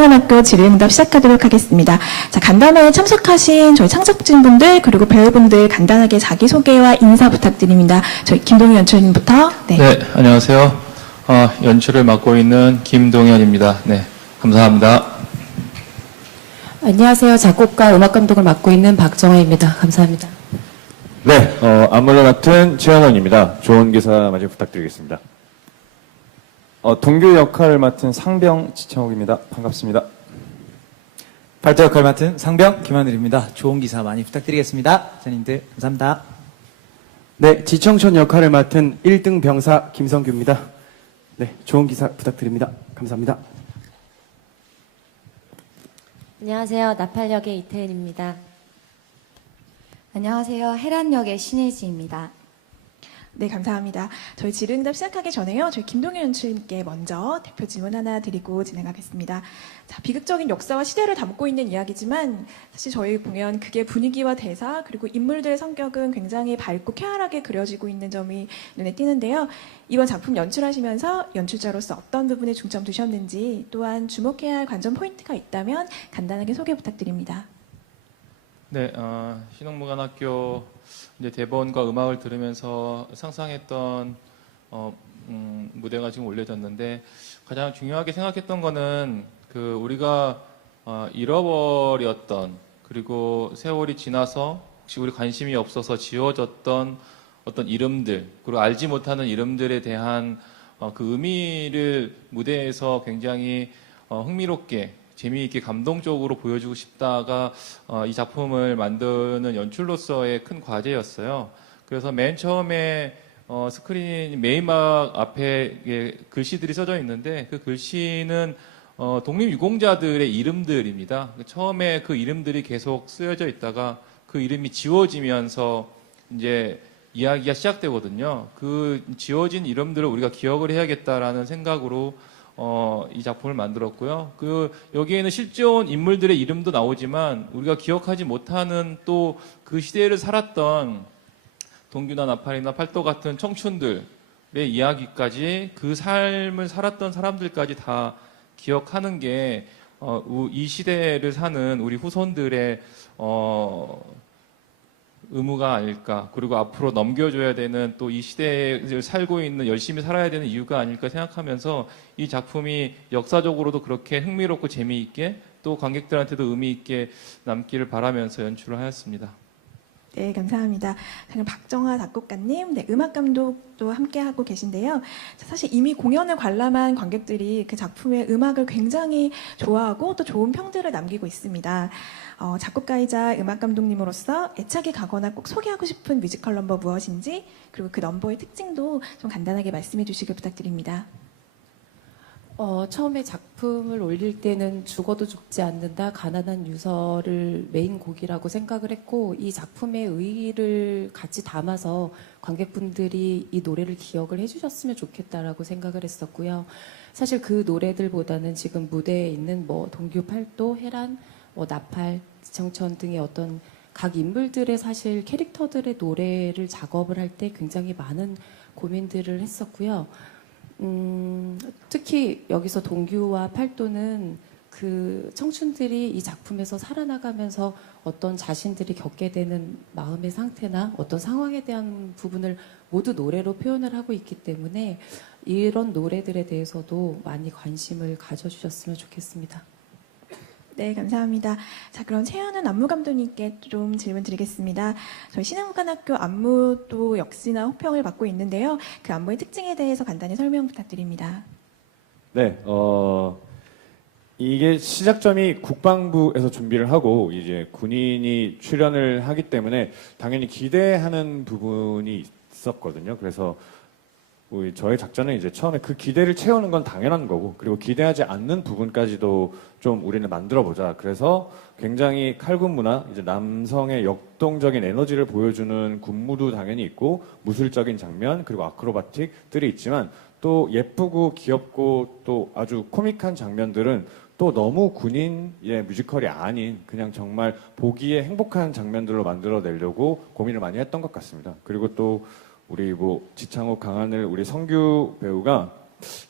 신흥문화학교 질의응답 시작하도록 하겠습니다. 자, 간담회에 참석하신 저희 창작진분들 그리고 배우분들 간단하게 자기소개와 인사 부탁드립니다. 저희 김동현 연출님부터. 네, 안녕하세요. 연출을 맡고 있는 김동현입니다. 네, 감사합니다. 안녕하세요. 작곡가 음악감독을 맡고 있는 박정아입니다. 감사합니다. 네, 안무를 맡은 최영원입니다. 좋은 기사 마저 부탁드리겠습니다. 동규 역할을 맡은 상병 지창욱입니다. 반갑습니다. 발도 역할 맡은 상병 김하늘입니다. 좋은 기사 많이 부탁드리겠습니다. 선생님들 감사합니다. 네, 지청천 역할을 맡은 1등 병사 김성규입니다. 네, 좋은 기사 부탁드립니다. 감사합니다. 안녕하세요. 나팔역의 이태은입니다. 안녕하세요. 해란역의 신혜지입니다. 네, 감사합니다. 저희 질의응답 시작하기 전에요. 저희 김동현 연출님께 먼저 대표 질문 하나 드리고 진행하겠습니다. 자, 비극적인 역사와 시대를 담고 있는 이야기지만 사실 저희 보면 그게 분위기와 대사 그리고 인물들의 성격은 굉장히 밝고 쾌활하게 그려지고 있는 점이 눈에 띄는데요. 이번 작품 연출하시면서 연출자로서 어떤 부분에 중점 두셨는지 또한 주목해야 할 관전 포인트가 있다면 간단하게 소개 부탁드립니다. 네, 신흥문화학교 이제 대본과 음악을 들으면서 상상했던 무대가 지금 올려졌는데 가장 중요하게 생각했던 거는 우리가 잃어버렸던 그리고 세월이 지나서 혹시 우리 관심이 없어서 지워졌던 어떤 이름들 그리고 알지 못하는 이름들에 대한 그 의미를 무대에서 굉장히 흥미롭게 재미있게 감동적으로 보여주고 싶다가 이 작품을 만드는 연출로서의 큰 과제였어요. 그래서 맨 처음에 스크린 메인막 앞에 글씨들이 써져 있는데 그 글씨는 독립유공자들의 이름들입니다. 처음에 그 이름들이 계속 쓰여져 있다가 그 이름이 지워지면서 이제 이야기가 시작되거든요. 그 지워진 이름들을 우리가 기억을 해야겠다라는 생각으로 이 작품을 만들었고요. 여기에는 실제 온 인물들의 이름도 나오지만 우리가 기억하지 못하는 또 그 시대를 살았던 동규나 나팔이나 팔도 같은 청춘들의 이야기까지 그 삶을 살았던 사람들까지 다 기억하는 게 이 시대를 사는 우리 후손들의 의무가 아닐까. 그리고 앞으로 넘겨줘야 되는 또 이 시대를 살고 있는 열심히 살아야 되는 이유가 아닐까 생각하면서 이 작품이 역사적으로도 그렇게 흥미롭고 재미있게 또 관객들한테도 의미 있게 남기를 바라면서 연출을 하였습니다. 네, 감사합니다. 그럼 박정아 작곡가님, 네, 음악 감독도 함께 하고 계신데요. 사실 이미 공연을 관람한 관객들이 그 작품의 음악을 굉장히 좋아하고 또 좋은 평들을 남기고 있습니다. 작곡가이자 음악 감독님으로서 애착이 가거나 꼭 소개하고 싶은 뮤지컬 넘버 무엇인지 그리고 그 넘버의 특징도 좀 간단하게 말씀해 주시길 부탁드립니다. 처음에 작품을 올릴 때는 죽어도 죽지 않는다 가난한 유서를 메인 곡이라고 생각을 했고 이 작품의 의의를 같이 담아서 관객분들이 이 노래를 기억을 해주셨으면 좋겠다라고 생각을 했었고요. 사실 그 노래들보다는 지금 무대에 있는 동규 팔도, 해란, 나팔, 지청천 등의 어떤 각 인물들의 사실 캐릭터들의 노래를 작업을 할 때 굉장히 많은 고민들을 했었고요. 특히 여기서 동규와 팔도는 그 청춘들이 이 작품에서 살아나가면서 어떤 자신들이 겪게 되는 마음의 상태나 어떤 상황에 대한 부분을 모두 노래로 표현을 하고 있기 때문에 이런 노래들에 대해서도 많이 관심을 가져주셨으면 좋겠습니다. 네, 감사합니다. 자, 그럼 최현은 안무 감독님께 좀 질문 드리겠습니다. 저희 신흥문화학교 안무도 역시나 호평을 받고 있는데요. 그 안무의 특징에 대해서 간단히 설명 부탁드립니다. 네, 이게 시작점이 국방부에서 준비를 하고 이제 군인이 출연을 하기 때문에 당연히 기대하는 부분이 있었거든요. 그래서 저의 작전은 이제 처음에 그 기대를 채우는 건 당연한 거고 그리고 기대하지 않는 부분까지도 좀 우리는 만들어 보자. 그래서 굉장히 칼군 문화, 이제 남성의 역동적인 에너지를 보여주는 군무도 당연히 있고 무술적인 장면 그리고 아크로바틱들이 있지만 또 예쁘고 귀엽고 또 아주 코믹한 장면들은 또 너무 군인의 뮤지컬이 아닌 그냥 정말 보기에 행복한 장면들로 만들어내려고 고민을 많이 했던 것 같습니다. 그리고 또 우리 지창욱, 강하늘, 우리 성규 배우가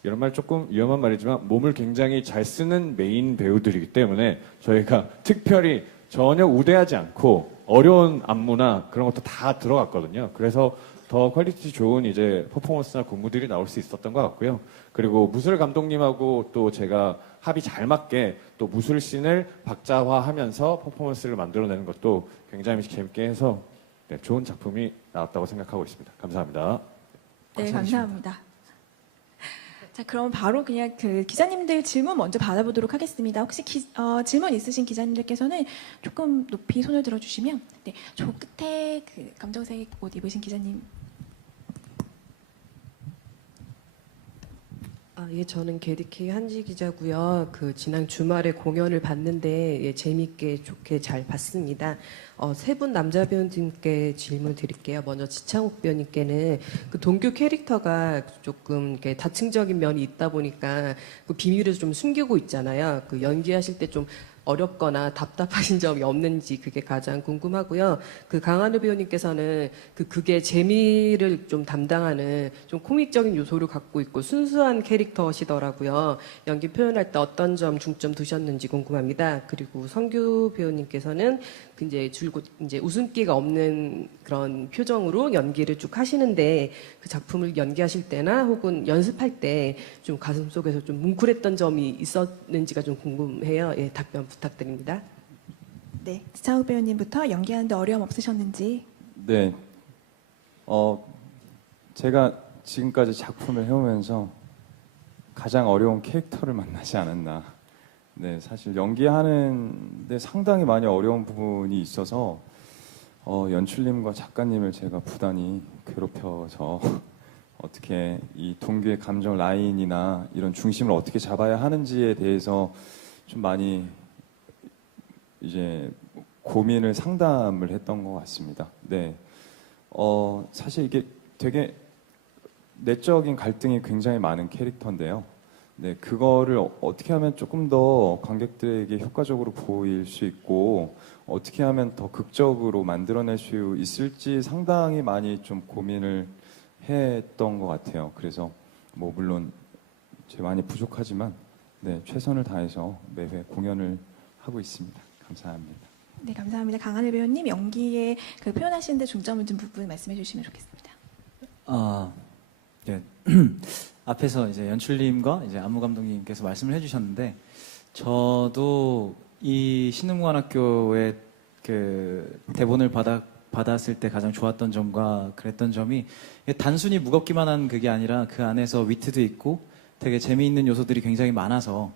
이런 말 조금 위험한 말이지만 몸을 굉장히 잘 쓰는 메인 배우들이기 때문에 저희가 특별히 전혀 우대하지 않고 어려운 안무나 그런 것도 다 들어갔거든요. 그래서 더 퀄리티 좋은 이제 퍼포먼스나 군무들이 나올 수 있었던 것 같고요. 그리고 무술 감독님하고 또 제가 합이 잘 맞게 또 무술 씬을 박자화하면서 퍼포먼스를 만들어내는 것도 굉장히 재밌게 해서 네, 좋은 작품이 나왔다고 생각하고 있습니다. 감사합니다. 네, 감사합니다. 자, 그럼 바로 그냥 그 기자님들 질문 먼저 받아보도록 하겠습니다. 혹시 질문 있으신 기자님들께서는 조금 높이 손을 들어주시면, 네, 저 끝에 그 검정색 옷 입으신 기자님. 예, 저는 KDK 한지 기자고요. 그 지난 주말에 공연을 봤는데 예, 재밌게 좋게 잘 봤습니다. 세 분 남자 배우님께 질문 드릴게요. 먼저 지창욱 배우님께는 그 동규 캐릭터가 조금 이렇게 다층적인 면이 있다 보니까 그 비밀을 좀 숨기고 있잖아요. 그 연기하실 때 좀 어렵거나 답답하신 점이 없는지 그게 가장 궁금하고요. 그 강한우 배우님께서는 그게 재미를 좀 담당하는 좀 코믹적인 요소를 갖고 있고 순수한 캐릭터시더라고요. 연기 표현할 때 어떤 점 중점 두셨는지 궁금합니다. 그리고 성규 배우님께서는 그 이제 줄곧 이제 웃음기가 없는 그런 표정으로 연기를 쭉 하시는데 그 작품을 연기하실 때나 혹은 연습할 때 좀 가슴 속에서 좀 뭉클했던 점이 있었는지가 좀 궁금해요. 예, 답변 부탁드립니다. 네, 지창욱 배우님부터 연기하는데 어려움 없으셨는지. 네. 제가 지금까지 작품을 해오면서 가장 어려운 캐릭터를 만나지 않았나. 네, 사실 연기하는데 상당히 많이 어려운 부분이 있어서 연출님과 작가님을 제가 부단히 괴롭혀서 어떻게 이 동규의 감정 라인이나 이런 중심을 어떻게 잡아야 하는지에 대해서 좀 많이 이제 고민을 상담을 했던 것 같습니다. 네, 사실 이게 되게 내적인 갈등이 굉장히 많은 캐릭터인데요. 네, 그거를 어떻게 하면 조금 더 관객들에게 효과적으로 보일 수 있고 어떻게 하면 더 극적으로 만들어낼 수 있을지 상당히 많이 좀 고민을 했던 것 같아요. 그래서 뭐 물론 제가 많이 부족하지만 네, 최선을 다해서 매회 공연을 하고 있습니다. 감사합니다. 네, 감사합니다. 강한우 배우님, 연기에 그 표현하시는데 중점을 둔 부분 말씀해 주시면 좋겠습니다. 네. 앞에서 이제 연출님과 이제 안무 감독님께서 말씀을 해주셨는데, 저도 이 신흥무관학교의 그 대본을 받았을 때 가장 좋았던 점과 그랬던 점이 단순히 무겁기만 한 그게 아니라 그 안에서 위트도 있고 되게 재미있는 요소들이 굉장히 많아서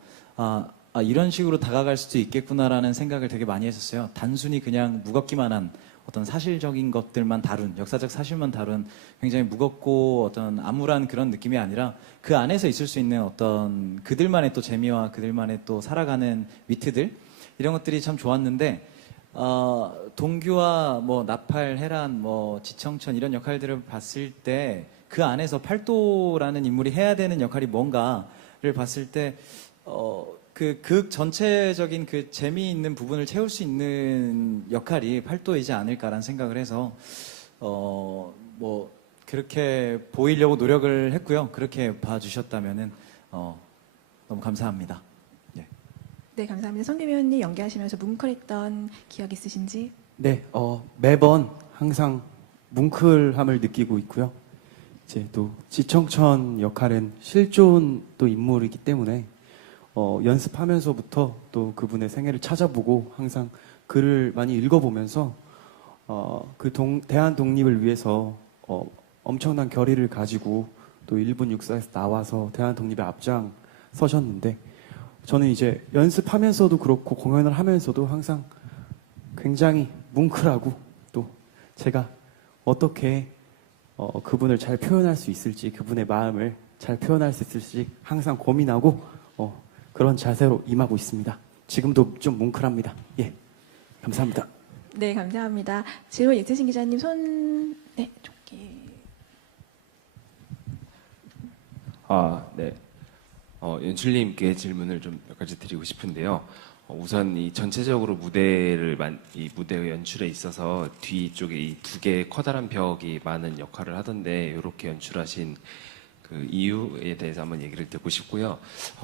이런 식으로 다가갈 수도 있겠구나라는 생각을 되게 많이 했었어요. 단순히 그냥 무겁기만 한 어떤 사실적인 것들만 다룬, 역사적 사실만 다룬 굉장히 무겁고 어떤 암울한 그런 느낌이 아니라 그 안에서 있을 수 있는 어떤 그들만의 또 재미와 그들만의 또 살아가는 위트들, 이런 것들이 참 좋았는데, 동규와 뭐 나팔, 해란, 뭐 지청천 이런 역할들을 봤을 때 그 안에서 팔도라는 인물이 해야 되는 역할이 뭔가를 봤을 때 그 극 전체적인 그 재미있는 부분을 채울 수 있는 역할이 팔도이지 않을까라는 생각을 해서 뭐 그렇게 보이려고 노력을 했고요. 그렇게 봐주셨다면은 너무 감사합니다. 네, 감사합니다. 성규 배우님 연기하시면서 뭉클했던 기억 있으신지? 네, 매번 항상 뭉클함을 느끼고 있고요. 이제 또 지청천 역할은 실존 또 인물이기 때문에 연습하면서부터 또 그분의 생애를 찾아보고 항상 글을 많이 읽어보면서 대한 독립을 위해서 엄청난 결의를 가지고 또 일본 육사에서 나와서 대한 독립에 앞장 서셨는데, 저는 이제 연습하면서도 그렇고 공연을 하면서도 항상 굉장히 뭉클하고 또 제가 어떻게 그분을 잘 표현할 수 있을지, 그분의 마음을 잘 표현할 수 있을지 항상 고민하고 그런 자세로 임하고 있습니다. 지금도 좀 뭉클합니다. 예, 감사합니다. 네, 감사합니다. 질문 있으신 기자님 손, 네, 좋게. 네. 연출님께 질문을 좀 몇 가지 드리고 싶은데요. 우선 이 전체적으로 이 무대 연출에 있어서 뒤쪽에 이 두 개의 커다란 벽이 많은 역할을 하던데, 이렇게 연출하신 그 그 이유에 대해서 한번 얘기를 듣고 싶고요.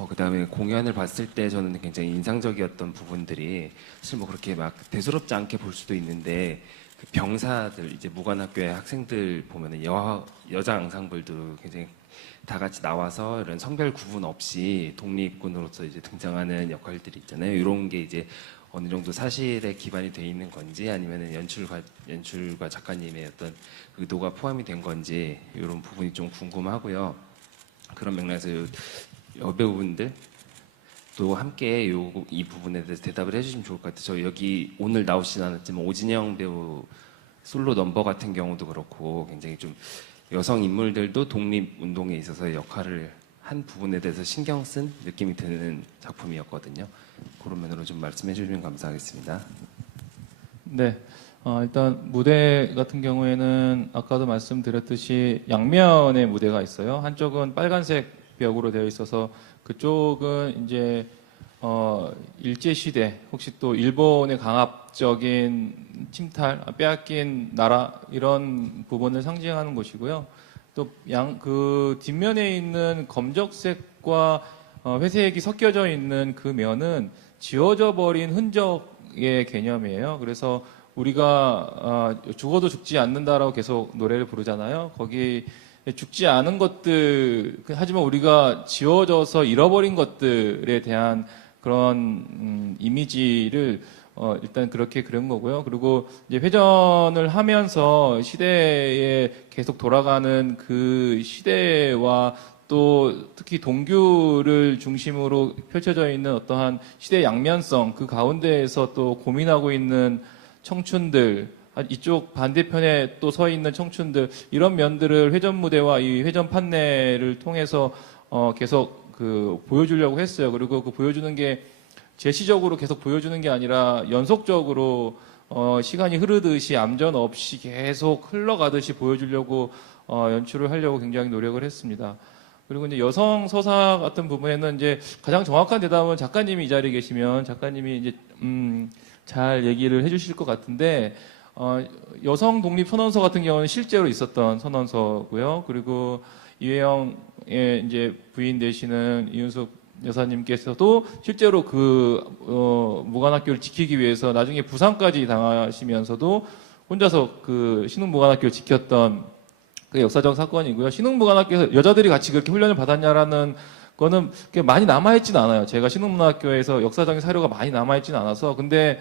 그다음에 공연을 봤을 때 저는 굉장히 인상적이었던 부분들이 사실 뭐 그렇게 막 대수롭지 않게 볼 수도 있는데 그 병사들 이제 무관학교의 학생들 보면은 여자 앙상블도 굉장히 다 같이 나와서 이런 성별 구분 없이 독립군으로서 이제 등장하는 역할들이 있잖아요. 이런 게 이제 어느 정도 사실에 기반이 돼 있는 건지 아니면은 연출과 작가님의 어떤 의도가 포함이 된 건지 이런 부분이 좀 궁금하고요. 그런 맥락에서 여배우분들 또 함께 이 부분에 대해서 대답을 해주시면 좋을 것 같아요. 저 여기 오늘 나오시진 않았지만 오진영 배우 솔로 넘버 같은 경우도 그렇고 굉장히 좀 여성 인물들도 독립운동에 있어서 역할을 한 부분에 대해서 신경 쓴 느낌이 드는 작품이었거든요. 그런 면으로 좀 말씀해 주시면 감사하겠습니다. 네. 일단 무대 같은 경우에는 아까도 말씀드렸듯이 양면의 무대가 있어요. 한쪽은 빨간색 벽으로 되어 있어서 그쪽은 이제 일제시대 혹시 또 일본의 강압적인 침탈, 빼앗긴 나라 이런 부분을 상징하는 곳이고요. 또 그 뒷면에 있는 검정색과 회색이 섞여져 있는 그 면은 지워져 버린 흔적의 개념이에요. 그래서 우리가 죽어도 죽지 않는다라고 계속 노래를 부르잖아요. 거기 죽지 않은 것들, 하지만 우리가 지워져서 잃어버린 것들에 대한 그런 이미지를 일단 그렇게 그런 거고요. 그리고 이제 회전을 하면서 시대에 계속 돌아가는 그 시대와 또 특히 동규를 중심으로 펼쳐져 있는 어떠한 시대의 양면성, 그 가운데에서 또 고민하고 있는 청춘들, 이쪽 반대편에 또 서 있는 청춘들, 이런 면들을 회전 무대와 이 회전 판넬을 통해서 계속 그 보여주려고 했어요. 그리고 그 보여주는 게 제시적으로 계속 보여주는 게 아니라 연속적으로 시간이 흐르듯이 암전 없이 계속 흘러가듯이 보여주려고 연출을 하려고 굉장히 노력을 했습니다. 그리고 이제 여성 서사 같은 부분에는 이제 가장 정확한 대답은 작가님이 이 자리에 계시면 작가님이 이제 잘 얘기를 해주실 것 같은데 여성 독립 선언서 같은 경우는 실제로 있었던 선언서고요. 그리고 이회영의 이제 부인 되시는 이윤숙 여사님께서도 실제로 그 무관학교를 지키기 위해서 나중에 부상까지 당하시면서도 혼자서 그 신흥무관학교를 지켰던 그 역사적 사건이고요. 신흥무관학교에서 여자들이 같이 그렇게 훈련을 받았냐라는 거는 많이 남아있진 않아요. 제가 신흥문학교에서 역사적인 사료가 많이 남아있진 않아서. 근데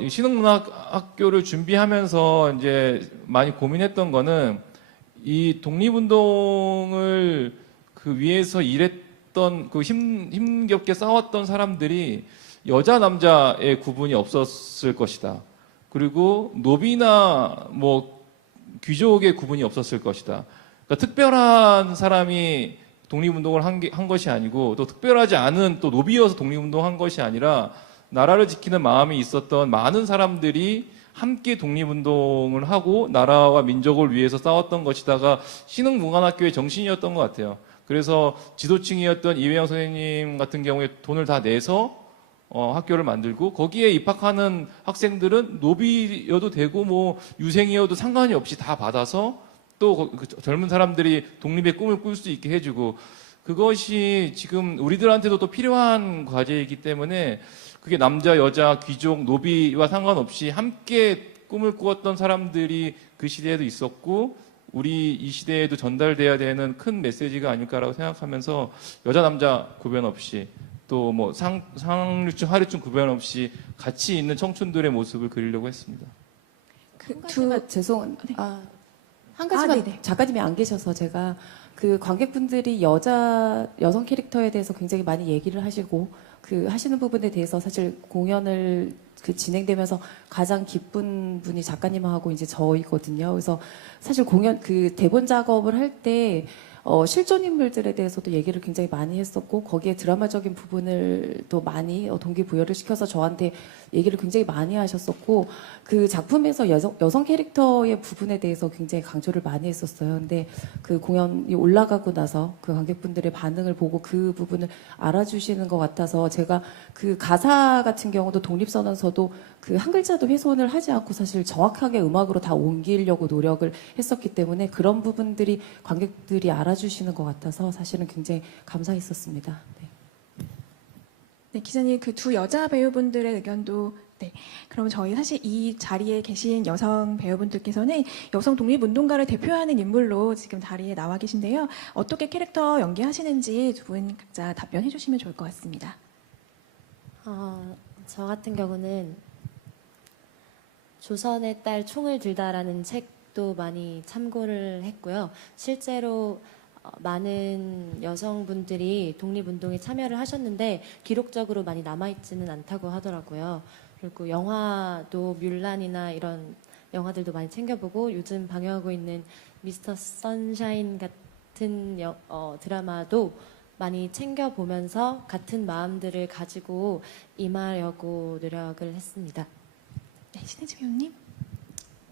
이 신흥문학교를 준비하면서 이제 많이 고민했던 거는 이 독립운동을 그 위에서 일했던 그 힘겹게 싸웠던 사람들이 여자 남자의 구분이 없었을 것이다. 그리고 노비나 뭐 귀족의 구분이 없었을 것이다. 그러니까 특별한 사람이 독립운동을 한 것이 아니고 또 특별하지 않은 또 노비여서 독립운동한 것이 아니라 나라를 지키는 마음이 있었던 많은 사람들이 함께 독립운동을 하고 나라와 민족을 위해서 싸웠던 것이다가 신흥무관학교의 정신이었던 것 같아요. 그래서 지도층이었던 이회영 선생님 같은 경우에 돈을 다 내서 학교를 만들고 거기에 입학하는 학생들은 노비여도 되고 뭐 유생이어도 상관이 없이 다 받아서 또 그 젊은 사람들이 독립의 꿈을 꿀 수 있게 해주고 그것이 지금 우리들한테도 또 필요한 과제이기 때문에 그게 남자, 여자, 귀족, 노비와 상관없이 함께 꿈을 꾸었던 사람들이 그 시대에도 있었고 우리 이 시대에도 전달돼야 되는 큰 메시지가 아닐까라고 생각하면서 여자, 남자 구별 없이 또 뭐 상류층, 하류층 구별 없이 같이 있는 청춘들의 모습을 그리려고 했습니다. 한 가지만 네네. 작가님이 안 계셔서 제가 그 관객분들이 여성 캐릭터에 대해서 굉장히 많이 얘기를 하시고 그 하시는 부분에 대해서 사실 공연을 그 진행되면서 가장 기쁜 분이 작가님하고 이제 저이거든요. 그래서 사실 공연 그 대본 작업을 할 때 실존 인물들에 대해서도 얘기를 굉장히 많이 했었고 거기에 드라마적인 부분을 또 많이 동기부여를 시켜서 저한테 얘기를 굉장히 많이 하셨었고 그 작품에서 여성 캐릭터의 부분에 대해서 굉장히 강조를 많이 했었어요. 근데 그 공연이 올라가고 나서 그 관객분들의 반응을 보고 그 부분을 알아주시는 것 같아서 제가 그 가사 같은 경우도 독립선언서도 그 한 글자도 훼손을 하지 않고 사실 정확하게 음악으로 다 옮기려고 노력을 했었기 때문에 그런 부분들이 관객들이 알아주시는 것 같아서 사실은 굉장히 감사했었습니다. 네. 네, 기자님 그 두 여자 배우분들의 의견도 네. 그럼 저희 사실 이 자리에 계신 여성 배우분들께서는 여성 독립운동가를 대표하는 인물로 지금 자리에 나와 계신데요. 어떻게 캐릭터 연기하시는지 두 분 각자 답변해 주시면 좋을 것 같습니다. 저 같은 경우는 조선의 딸 총을 들다라는 책도 많이 참고를 했고요. 실제로 많은 여성분들이 독립운동에 참여를 하셨는데 기록적으로 많이 남아있지는 않다고 하더라고요. 그리고 영화도 뮬란이나 이런 영화들도 많이 챙겨보고 요즘 방영하고 있는 미스터 선샤인 같은 드라마도 많이 챙겨보면서 같은 마음들을 가지고 임하려고 노력을 했습니다. 네, 신혜지 배우님.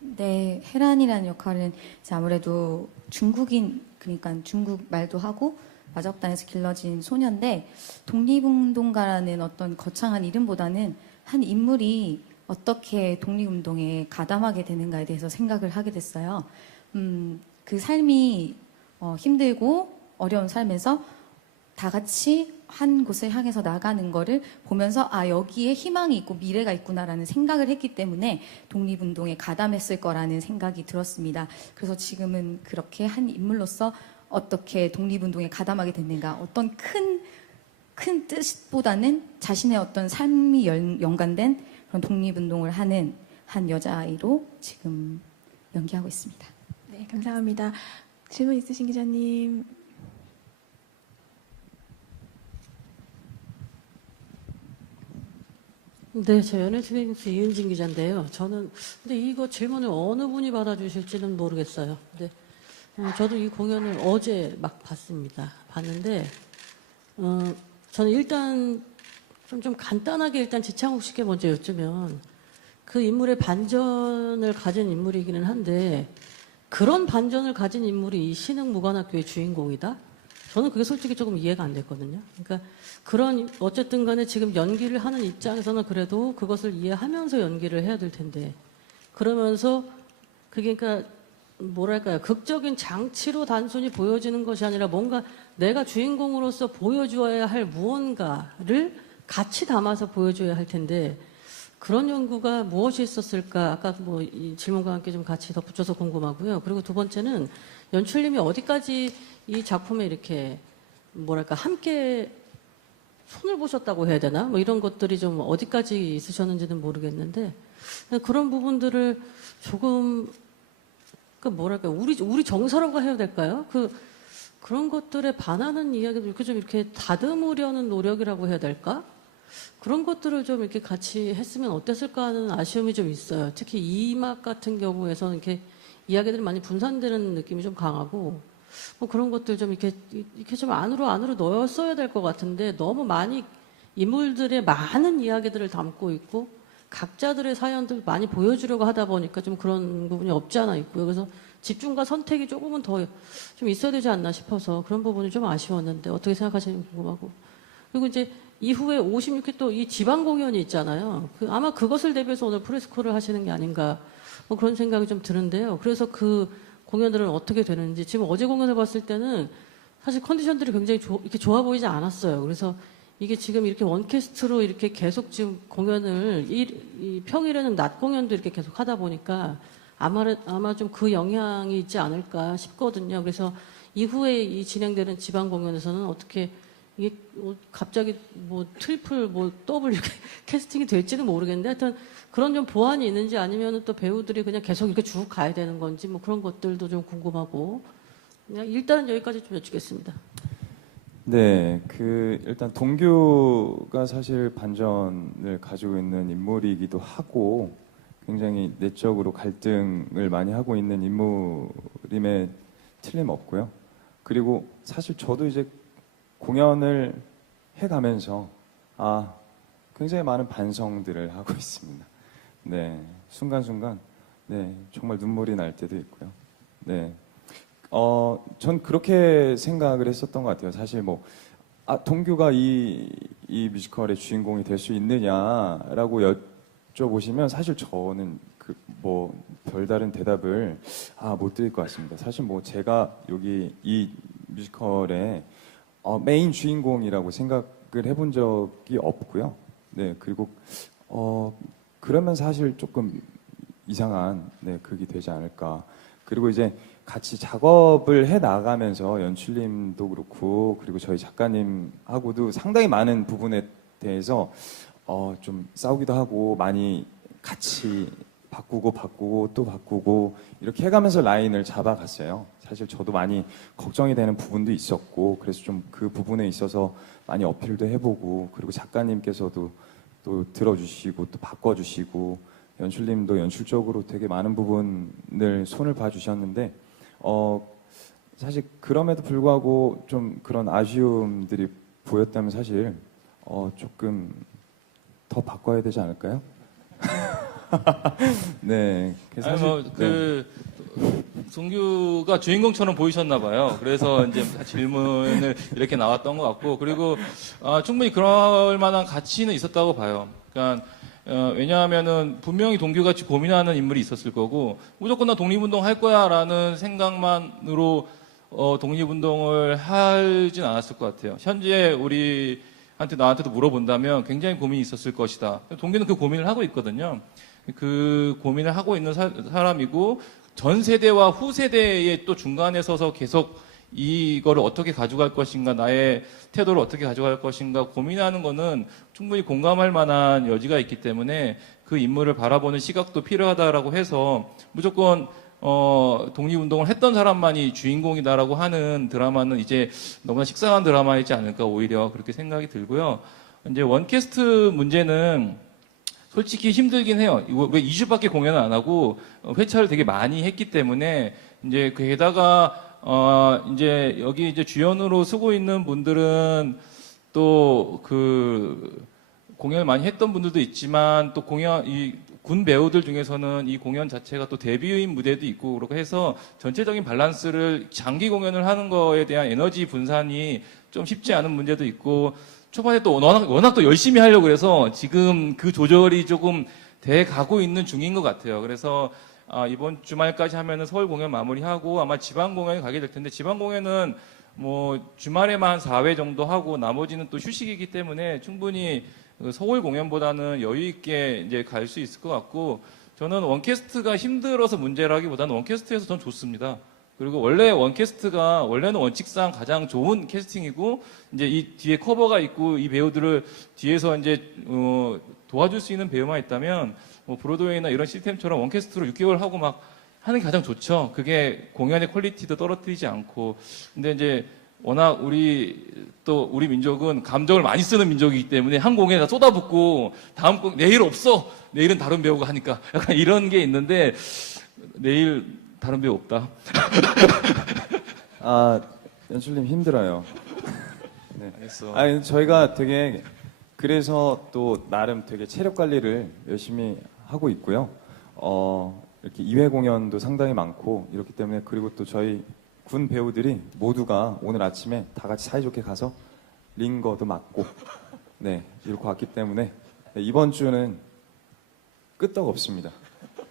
네, 헤란이라는 역할은 이제 아무래도 중국인, 그러니까 중국 말도 하고 마적단에서 길러진 소녀인데 독립운동가라는 어떤 거창한 이름보다는 한 인물이 어떻게 독립운동에 가담하게 되는가에 대해서 생각을 하게 됐어요. 그 삶이 힘들고 어려운 삶에서 다 같이 한 곳을 향해서 나가는 거를 보면서 아, 여기에 희망이 있고 미래가 있구나라는 생각을 했기 때문에 독립운동에 가담했을 거라는 생각이 들었습니다. 그래서 지금은 그렇게 한 인물로서 어떻게 독립운동에 가담하게 됐는가, 어떤 큰 뜻보다는 자신의 어떤 삶이 연관된 그런 독립운동을 하는 한 여자아이로 지금 연기하고 있습니다. 네, 감사합니다. 질문 있으신 기자님. 네, 저 연예트레이닝스 이은진 기자인데요. 저는 근데 이거 질문을 어느 분이 받아주실지는 모르겠어요. 근데 저도 이 공연을 어제 막 봤습니다. 봤는데 저는 일단 좀 간단하게 일단 지창욱 씨께 먼저 여쭈면 그 인물의 반전을 가진 인물이기는 한데 그런 반전을 가진 인물이 이 신흥무관학교의 주인공이다? 저는 그게 솔직히 조금 이해가 안 됐거든요. 그러니까 그런 어쨌든 간에 지금 연기를 하는 입장에서는 그래도 그것을 이해하면서 연기를 해야 될 텐데 그러면서 그게 그러니까 뭐랄까요, 극적인 장치로 단순히 보여지는 것이 아니라 뭔가 내가 주인공으로서 보여주어야 할 무언가를 같이 담아서 보여줘야 할 텐데 그런 연구가 무엇이 있었을까? 아까 뭐 이 질문과 함께 좀 같이 덧붙여서 궁금하고요. 그리고 두 번째는 연출님이 어디까지 이 작품에 이렇게 뭐랄까 함께 손을 보셨다고 해야 되나? 뭐 이런 것들이 좀 어디까지 있으셨는지는 모르겠는데 그런 부분들을 조금 그 뭐랄까 우리 정서라고 해야 될까요? 그런 것들에 반하는 이야기도 이렇게 좀 이렇게 다듬으려는 노력이라고 해야 될까? 그런 것들을 좀 이렇게 같이 했으면 어땠을까 하는 아쉬움이 좀 있어요. 특히 이막 같은 경우에서는 이렇게 이야기들이 많이 분산되는 느낌이 좀 강하고 뭐 그런 것들 좀 이렇게 좀 안으로 넣었어야 될 것 같은데 너무 많이 인물들의 많은 이야기들을 담고 있고 각자들의 사연들 많이 보여주려고 하다 보니까 좀 그런 부분이 없지 않아 있고요. 그래서 집중과 선택이 조금은 더 좀 있어야 되지 않나 싶어서 그런 부분이 좀 아쉬웠는데 어떻게 생각하시는지 궁금하고 그리고 이제 이후에 56회 또 이 지방 공연이 있잖아요. 아마 그것을 대비해서 오늘 프레스코를 하시는 게 아닌가 뭐 그런 생각이 좀 드는데요. 그래서 그 공연들은 어떻게 되는지 지금 어제 공연을 봤을 때는 사실 컨디션들이 굉장히 이렇게 좋아 보이지 않았어요. 그래서 이게 지금 이렇게 원캐스트로 이렇게 계속 지금 공연을 이 평일에는 낮 공연도 이렇게 계속 하다 보니까 아마 좀 그 영향이 있지 않을까 싶거든요. 그래서 이후에 이 진행되는 지방 공연에서는 어떻게 이게 뭐 갑자기 뭐 트리플 뭐 더블 이렇게 캐스팅이 될지는 모르겠는데 하여튼 그런 좀 보완이 있는지 아니면 또 배우들이 그냥 계속 이렇게 쭉 가야 되는 건지 뭐 그런 것들도 좀 궁금하고 그냥 일단은 여기까지 좀 여쭙겠습니다. 네, 일단 동규가 사실 반전을 가지고 있는 인물이기도 하고 굉장히 내적으로 갈등을 많이 하고 있는 인물임에 틀림없고요. 그리고 사실 저도 이제 공연을 해가면서 굉장히 많은 반성들을 하고 있습니다. 네, 순간순간 네, 정말 눈물이 날 때도 있고요. 네. 전 그렇게 생각을 했었던 것 같아요. 사실 동규가 이 뮤지컬의 주인공이 될 수 있느냐라고 여쭤보시면 사실 저는 그 뭐 별다른 대답을 못 드릴 것 같습니다. 사실 뭐 제가 여기 이 뮤지컬의 메인 주인공이라고 생각을 해본 적이 없고요. 네, 그리고 그러면 사실 조금 이상한 극이 되지 않을까. 그리고 이제 같이 작업을 해 나가면서 연출님도 그렇고 그리고 저희 작가님하고도 상당히 많은 부분에 대해서 좀 싸우기도 하고 많이 같이 바꾸고 또 바꾸고 이렇게 해가면서 라인을 잡아갔어요. 사실 저도 많이 걱정이 되는 부분도 있었고 그래서 좀 그 부분에 있어서 많이 어필도 해보고 그리고 작가님께서도 또 들어주시고 또 바꿔주시고 연출님도 연출적으로 되게 많은 부분을 손을 봐주셨는데 사실 그럼에도 불구하고 좀 그런 아쉬움들이 보였다면 사실 조금 더 바꿔야 되지 않을까요? 네. 아니 송규가 주인공처럼 보이셨나 봐요. 그래서 이제 질문을 이렇게 나왔던 것 같고 그리고 충분히 그럴 만한 가치는 있었다고 봐요. 그러니까 왜냐하면은 분명히 동규같이 고민하는 인물이 있었을 거고 무조건 나 독립운동 할 거야라는 생각만으로 독립운동을 하진 않았을 것 같아요. 현재 나한테도 물어본다면 굉장히 고민이 있었을 것이다. 동규는 그 고민을 하고 있거든요. 그 고민을 하고 있는 사람이고 전 세대와 후 세대의 또 중간에 서서 계속 이거를 어떻게 가져갈 것인가, 나의 태도를 어떻게 가져갈 것인가 고민하는 거는 충분히 공감할 만한 여지가 있기 때문에 그 인물을 바라보는 시각도 필요하다라고 해서 무조건 독립운동을 했던 사람만이 주인공이다라고 하는 드라마는 이제 너무나 식상한 드라마이지 않을까 오히려 그렇게 생각이 들고요. 이제 원캐스트 문제는 솔직히 힘들긴 해요. 왜 2주밖에 공연을 안 하고 회차를 되게 많이 했기 때문에 이제 게다가 이제 여기 이제 주연으로 쓰고 있는 분들은 또 그 공연을 많이 했던 분들도 있지만 또 군 배우들 중에서는 이 공연 자체가 또 데뷔인 무대도 있고 그렇고 해서 전체적인 밸런스를 장기 공연을 하는 거에 대한 에너지 분산이 좀 쉽지 않은 문제도 있고 초반에 또 워낙 또 열심히 하려고 그래서 지금 그 조절이 조금 돼 가고 있는 중인 것 같아요. 그래서 이번 주말까지 하면은 서울 공연 마무리하고 아마 지방 공연에 가게 될 텐데 지방 공연은 뭐 주말에만 한 4회 정도 하고 나머지는 또 휴식이기 때문에 충분히 서울 공연보다는 여유 있게 이제 갈 수 있을 것 같고 저는 원캐스트가 힘들어서 문제라기보다는 원캐스트에서 전 좋습니다. 그리고 원래는 원칙상 가장 좋은 캐스팅이고 이제 이 뒤에 커버가 있고 이 배우들을 뒤에서 이제 도와줄 수 있는 배우만 있다면 뭐 브로드웨이나 이런 시스템처럼 원캐스트로 6개월 하고 막 하는 게 가장 좋죠. 그게 공연의 퀄리티도 떨어뜨리지 않고. 근데 이제 워낙 우리 민족은 감정을 많이 쓰는 민족이기 때문에 한 공연에 다 쏟아붓고 다음 내일 없어. 내일은 다른 배우가 하니까 약간 이런 게 있는데 내일 다른 배우 없다. 연출님 힘들어요. 네. 알겠어. 저희가 되게 그래서 또 나름 되게 체력 관리를 열심히 하고 있고요. 이렇게 2회 공연도 상당히 많고 이렇기 때문에 그리고 또 저희 군 배우들이 모두가 오늘 아침에 다 같이 사이좋게 가서 링거도 맞고 네 이렇게 왔기 때문에 이번 주는 끄떡 없습니다.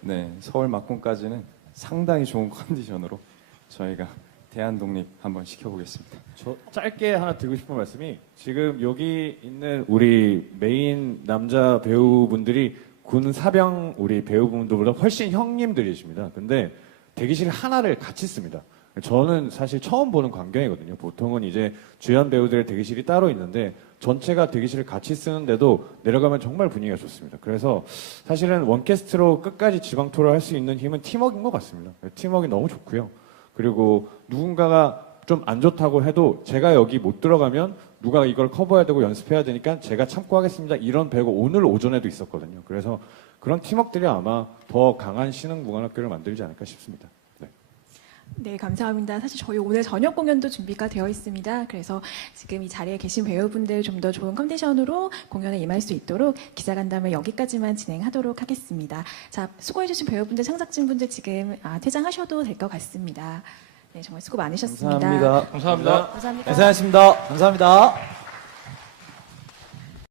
네 서울 막공까지는 상당히 좋은 컨디션으로 저희가 대한독립 한번 시켜보겠습니다. 저 짧게 하나 드리고 싶은 말씀이 지금 여기 있는 우리 메인 남자 배우분들이 군 사병 우리 배우분들보다 훨씬 형님들이십니다. 근데 대기실 하나를 같이 씁니다. 저는 사실 처음 보는 광경이거든요. 보통은 이제 주연 배우들의 대기실이 따로 있는데 전체가 대기실을 같이 쓰는데도 내려가면 정말 분위기가 좋습니다. 그래서 사실은 원캐스트로 끝까지 지방 투어를 할 수 있는 힘은 팀워크인 것 같습니다. 팀워크가 너무 좋고요. 그리고 누군가가 좀 안 좋다고 해도 제가 여기 못 들어가면 누가 이걸 커버해야 되고 연습해야 되니까 제가 참고 하겠습니다. 이런 배우가 오늘 오전에도 있었거든요. 그래서 그런 팀워크들이 아마 더 강한 신흥무관학교를 만들지 않을까 싶습니다. 네, 감사합니다. 사실 저희 오늘 저녁 공연도 준비가 되어 있습니다. 그래서 지금 이 자리에 계신 배우분들 좀 더 좋은 컨디션으로 공연에 임할 수 있도록 기자간담회 여기까지만 진행하도록 하겠습니다. 자, 수고해주신 배우분들, 창작진분들 지금 퇴장하셔도 될 것 같습니다. 네, 정말 수고 많으셨습니다. 감사합니다. 감사합니다. 감사합니다. 고생하셨습니다. 감사합니다.